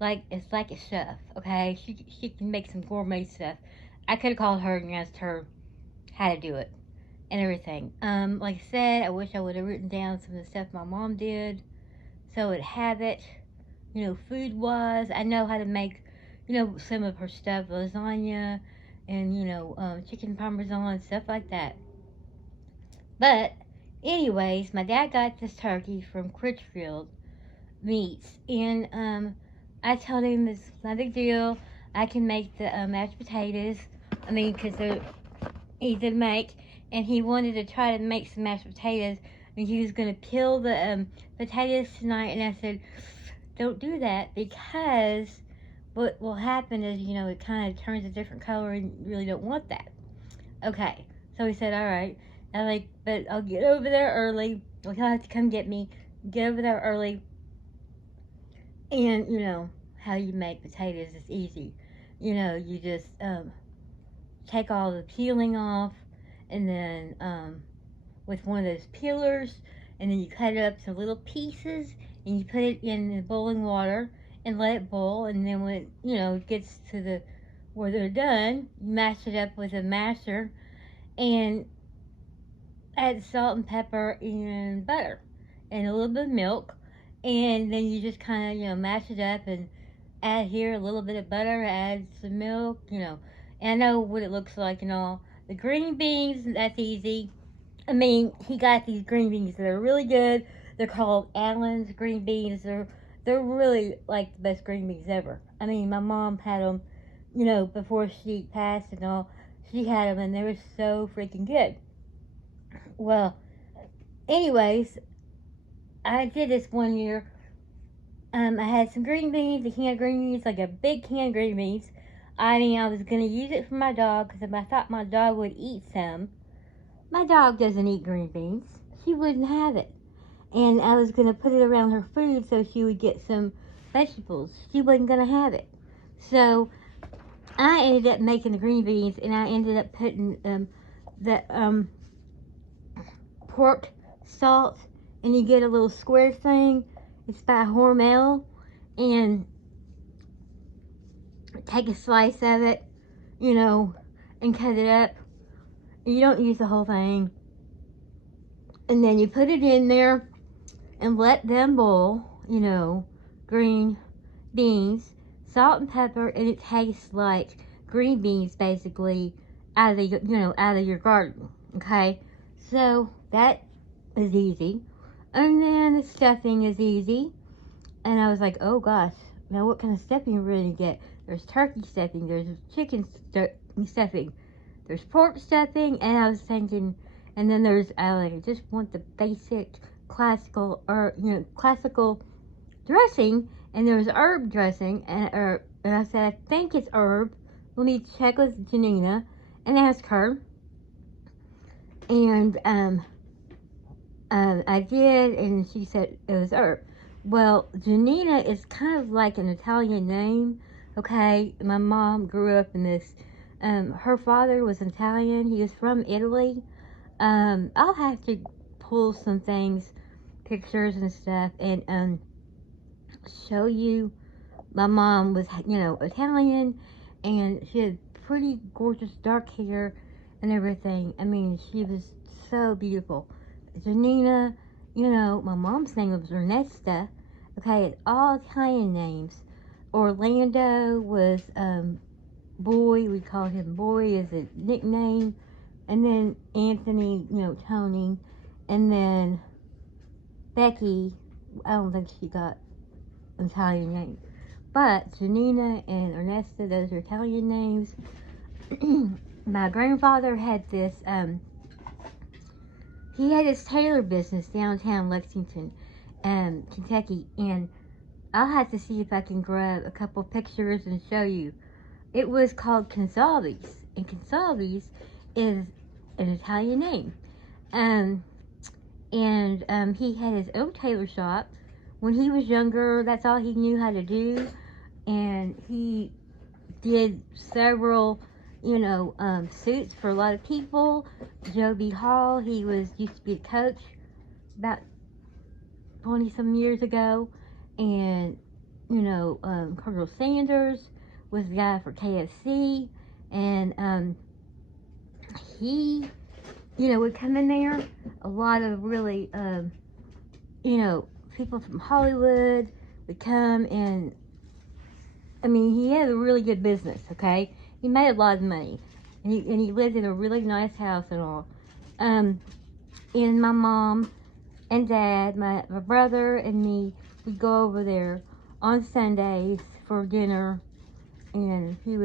like it's like a chef. Okay, she can make some gourmet stuff. I could have called her and asked her how to do it and everything. Like I said, I wish I would have written down some of the stuff my mom did so I would have it. Food wise, I know how to make, some of her stuff, lasagna and, chicken parmesan, stuff like that. But, anyways, my dad got this turkey from Critchfield Meats, and I told him it's not a big deal. I can make the mashed potatoes. I mean, because they're easy to make, and he wanted to try to make some mashed potatoes, and he was going to peel the potatoes tonight, and I said, don't do that because what will happen is, it kind of turns a different color and you really don't want that. Okay. So he said, all right. I'm like, but I'll get over there early. Well, he'll have to come get me. Get over there early. And, how you make potatoes is easy. You just take all the peeling off and then with one of those peelers, and then you cut it up to little pieces and you put it in the boiling water and let it boil, and then when it, gets to the where they're done, you mash it up with a masher and add salt and pepper and butter and a little bit of milk, and then you just kind of mash it up and add here a little bit of butter, add some milk, and I know what it looks like and all. The green beans, that's easy. I mean, he got these green beans that are really good. They're called Allen's green beans. They're really like the best green beans ever. I mean, my mom had them, before she passed and all. She had them, and they were so freaking good. Well, anyways, I did this one year. I had some green beans, a can of green beans, like a big can of green beans. I mean, I was gonna use it for my dog because I thought my dog would eat some. My dog doesn't eat green beans. She wouldn't have it. And I was going to put it around her food so she would get some vegetables. She wasn't going to have it. So I ended up making the green beans, and I ended up putting the pork salt, and you get a little square thing. It's by Hormel, and take a slice of it, and cut it up. You don't use the whole thing. And then you put it in there and let them boil, green beans, salt and pepper, and it tastes like green beans basically out of your garden. Okay, so that is easy, and then the stuffing is easy. And I was like, oh gosh, now what kind of stuffing are we gonna get? There's turkey stuffing, there's chicken stuffing, there's pork stuffing, and I was thinking, and then I just want the basic classical classical dressing, and there was herb dressing, and I said, I think it's herb. Let me check with Janina and ask her. And I did, and she said it was herb. Well, Janina is kind of like an Italian name. Okay, my mom grew up in this. Her father was Italian. He was from Italy. I'll have to pull some things, pictures and stuff, and show you. My mom was, Italian, and she had pretty gorgeous dark hair and everything. I mean, she was so beautiful. Janina, my mom's name was Ernesta. Okay, it's all Italian names. Orlando was Boy. We called him Boy as a nickname. And then Anthony, Tony. And then Becky, I don't think she got an Italian name. But Janina and Ernesta, those are Italian names. My grandfather had this, he had his tailor business downtown Lexington, Kentucky, and I'll have to see if I can grab a couple pictures and show you. It was called Consalvi's, and Consalvi's is an Italian name. Um, and he had his own tailor shop. When he was younger, that's all he knew how to do, and he did several, suits for a lot of people. Joby Hall, he used to be a coach about 20 some years ago, and Colonel Sanders was the guy for KFC, and he, would come in there. A lot of really, people from Hollywood would come, and he had a really good business. Okay, he made a lot of money, and he lived in a really nice house and all. And my mom and dad, my brother and me, we go over there on Sundays for dinner, and he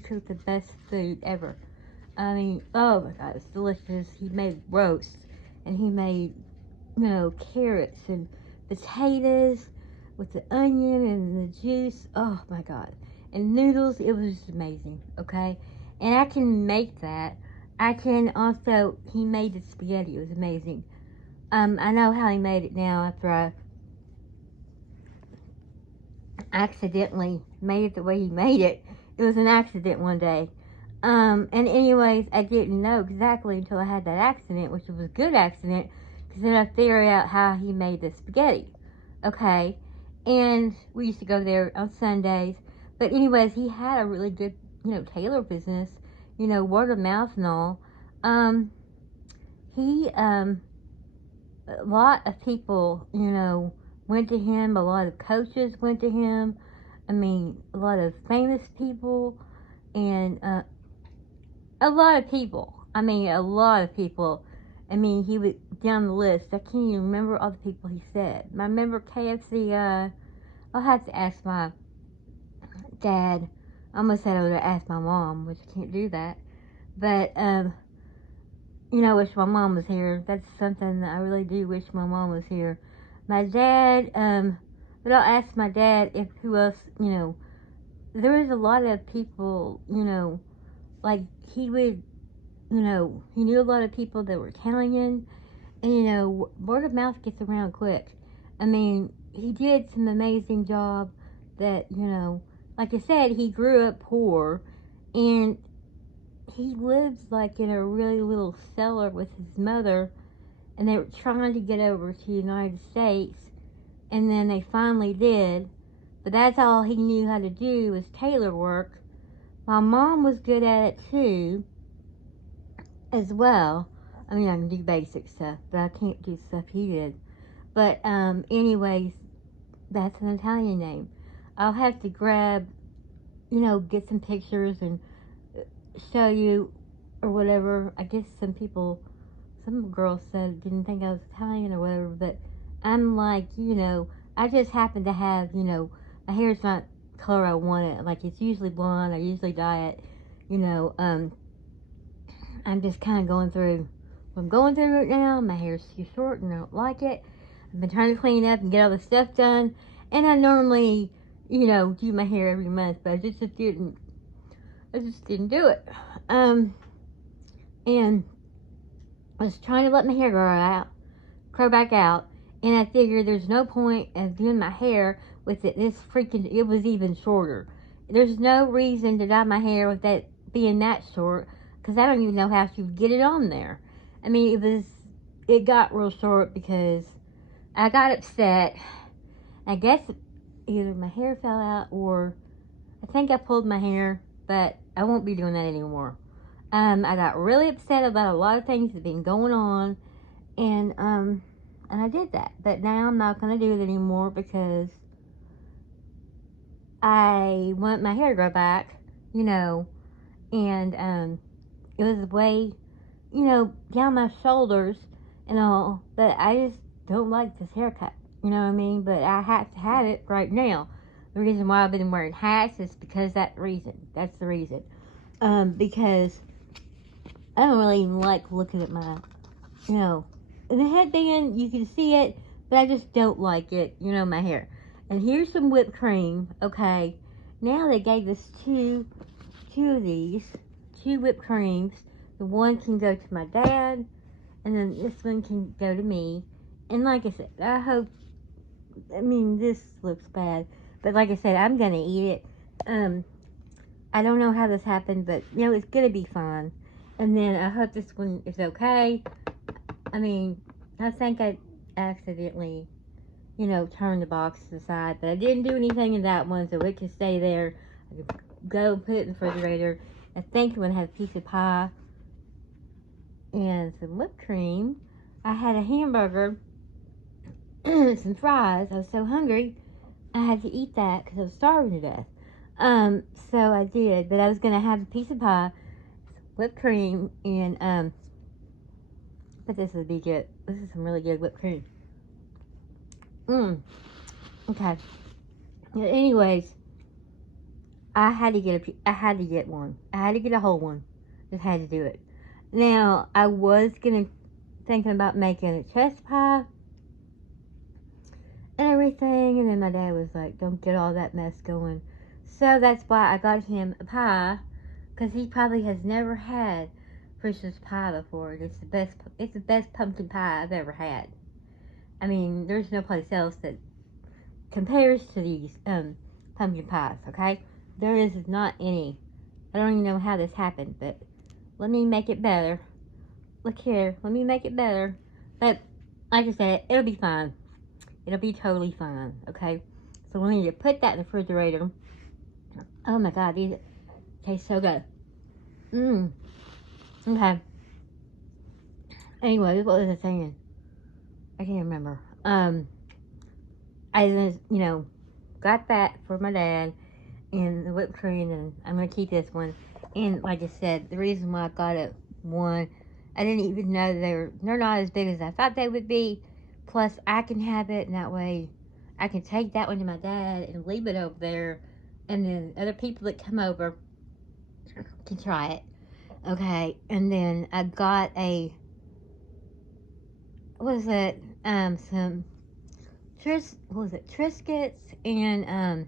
cooked the best food ever. Oh my God, it's delicious. He made roast, and he made, carrots and potatoes with the onion and the juice. Oh my God. And noodles, it was just amazing, okay? And I can make that. I can also, he made the spaghetti, it was amazing. I know how he made it now after I accidentally made it the way he made it. It was an accident one day. And anyways, I didn't know exactly until I had that accident, which was a good accident, because then I figured out how he made the spaghetti. Okay? And we used to go there on Sundays. But anyways, he had a really good, tailor business, word of mouth and all. A lot of people, went to him. A lot of coaches went to him. A lot of famous people, and a lot of people. A lot of people. He would down the list. I can't even remember all the people he said. I remember KFC. I'll have to ask my dad. I almost said I would ask my mom, which I can't do that. But wish my mom was here. That's something that I really do wish my mom was here. My dad. But I'll ask my dad if who else. There was a lot of people. Like he would. He knew a lot of people that were Italian, and word of mouth gets around quick. He did some amazing job that, like I said, he grew up poor, and he lived like in a really little cellar with his mother, and they were trying to get over to the United States, and then they finally did, but that's all he knew how to do was tailor work. My mom was good at it too, as well. I can do basic stuff, but I can't do stuff he did. But anyways, that's an Italian name. I'll have to get some pictures and show you or whatever. I guess some girls said didn't think I was Italian or whatever, but I'm like, I just happen to have, my hair's not color I want it. Like, it's usually blonde. I usually dye it, I'm just kind of going through what I'm going through right now. My hair's too short and I don't like it. I've been trying to clean up and get all the stuff done. And I normally, do my hair every month, but I just didn't do it. And I was trying to let my hair grow back out. And I figured there's no point of doing my hair with it. It was even shorter. There's no reason to dye my hair with that being that short, because I don't even know how she would get it on there. It got real short because I got upset. I guess either my hair fell out or I think I pulled my hair, but I won't be doing that anymore. I got really upset about a lot of things that have been going on, and I did that. But now I'm not going to do it anymore because I want my hair to grow back, and it was way, down my shoulders and all, but I just don't like this haircut, But I have to have it right now. The reason why I've been wearing hats is because that's the reason. Because I don't really even like looking at my, in the headband, you can see it, but I just don't like it, my hair. And here's some whipped cream, okay? Now they gave us two of these, 2 whipped creams. The one can go to my dad, and then this one can go to me. And like I said, this looks bad, but like I said, I'm gonna eat it. I don't know how this happened, but it's gonna be fine. And then I hope this one is okay. I think I accidentally turn the box to the side. But I didn't do anything in that one, so it could stay there. I could go put it in the refrigerator. I think I'm going to have a piece of pie and some whipped cream. I had a hamburger, some fries. I was so hungry, I had to eat that because I was starving to death. So I did, but I was going to have a piece of pie, whipped cream, and, but this would be good. This is some really good whipped cream. Okay. Anyways, I had to get one. I had to get a whole one. Just had to do it. Now, I was thinking about making a chest pie and everything, and then my dad was like, don't get all that mess going. So that's why I got him a pie, because he probably has never had Frisch's pie before. It's the best pumpkin pie I've ever had. I mean, there's no place else that compares to these pumpkin pies, okay? There is not any. I don't even know how this happened, but let me make it better. Look here, let me make it better. But, like I said, it'll be fine. It'll be totally fine, okay? So we need to put that in the refrigerator. Oh my god, these taste so good. Okay. Anyway, what was I saying? I can't remember. I just, got that for my dad and the whipped cream, and I'm gonna keep this one. And like I said, the reason why I got it, one, I didn't even know they're not as big as I thought they would be. Plus, I can have it, and that way, I can take that one to my dad and leave it over there, and then other people that come over can try it. Okay, and then I got some Triscuits, and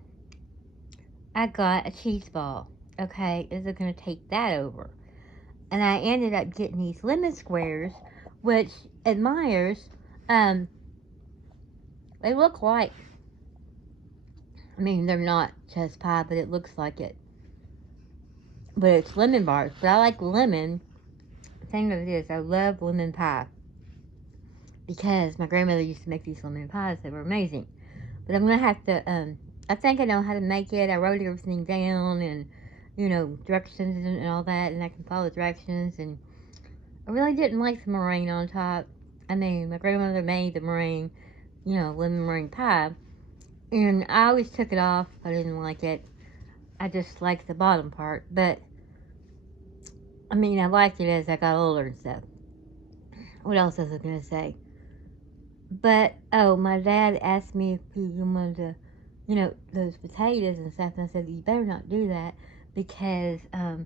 I got a cheese ball. Okay, is it gonna take that over? And I ended up getting these lemon squares, which admires, they look like, I mean, they're not chest pie, but it looks like it. But it's lemon bars. But I like lemon. The thing of it is, I love lemon pie. Because my grandmother used to make these lemon pies that were amazing. But I'm going to have to, I think I know how to make it. I wrote everything down and, directions and all that. And I can follow directions. And I really didn't like the meringue on top. I mean, my grandmother made the meringue, lemon meringue pie. And I always took it off. I didn't like it. I just liked the bottom part. But, I mean, I liked it as I got older and stuff. What else was I going to say? But, my dad asked me if he wanted to, those potatoes and stuff. And I said, you better not do that. Because, I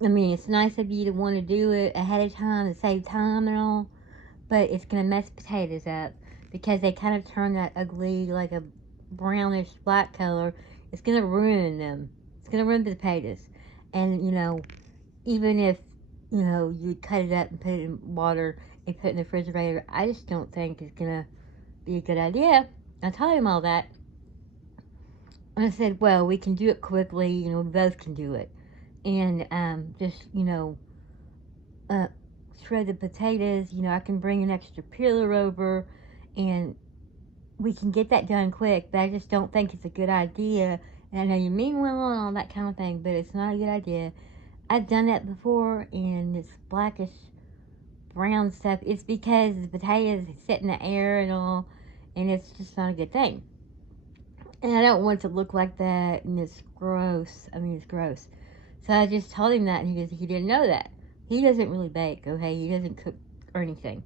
mean, it's nice of you to want to do it ahead of time to save time and all. But it's going to mess potatoes up. Because they kind of turn that ugly, like a brownish black color. It's going to ruin them. It's going to ruin the potatoes. And, even if, you cut it up and put it in water and put it in the refrigerator, I just don't think it's going to be a good idea. I told him all that. And I said, well, we can do it quickly. We both can do it. And just, shred the potatoes. I can bring an extra peeler over and we can get that done quick, but I just don't think it's a good idea. And I know you mean well and all that kind of thing, but it's not a good idea. I've done that before, and this blackish brown stuff, it's because the potatoes sit in the air and all, and it's just not a good thing. And I don't want it to look like that, and it's gross. I mean, it's gross. So I just told him that, and he didn't know that. He doesn't really bake, okay? He doesn't cook or anything.